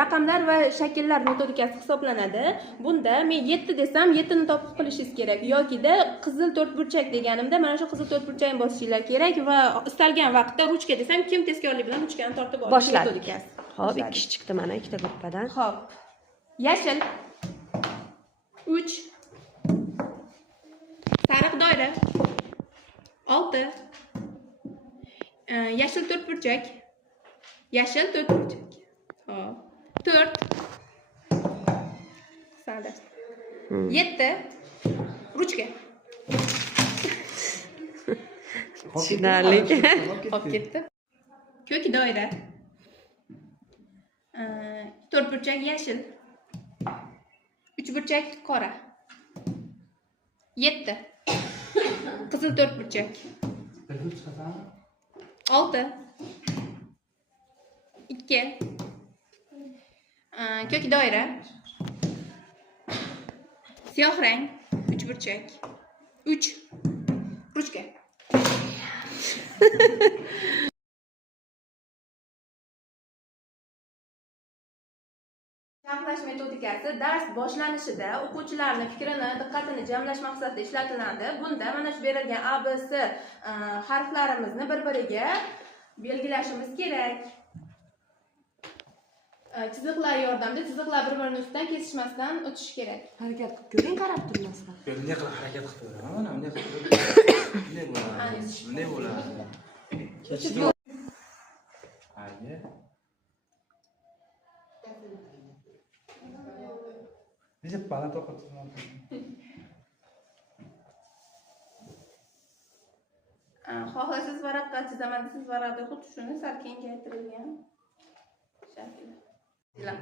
raqamlar va shakllar metodikasi hisoblanadi. Bunda men 7 desam 7 ni topib qilishingiz kerak yokida qizil to'rtburchak deganimda mana shu qizil to'rtburchakni bosishinglar kerak va istalgan vaqtda ruchka desam kim tezkorlik bilan ruchkani tortib olish metodikasi. Hop, 2 kishi chiqdi mana ikkita gruppadan. Hop. Yashil 3 sariq doira 6 yashil to'rtburchak yashil to'rtburchak hop 4 sada 7 ruchka Tushunarli. hop ketdi ko'k doira to'rtburchak yashil 3 burchak qora 7 qizil to'rtburchak 6 2 ko'k doira siyoh rang 3 burchak 3 ruchka Sharhlash metodikasi dars boshlanishida o'quvchilarning fikrini, diqqatini jamlash maqsadida ishlatiladi. Bunda mana shu berilgan A, B, S harflarimizni bir-biriga belgilashimiz kerak. Chiziqlar yordamida chiziqlar bir-birini ustidan kesishmasdan o'tishi kerak. Harakat qilib ko'ring, qarab turmasdan. Bunday qilib harakat qilib ko'raman. Mana bunday qilib. Bunday bo'ladi. Bunday bo'ladi. Hayır. Nece bana tokatın. Xohlasangiz varaqqa chizaman, siz varaqda xuddi shuni sal kengaytirilgan shaklda.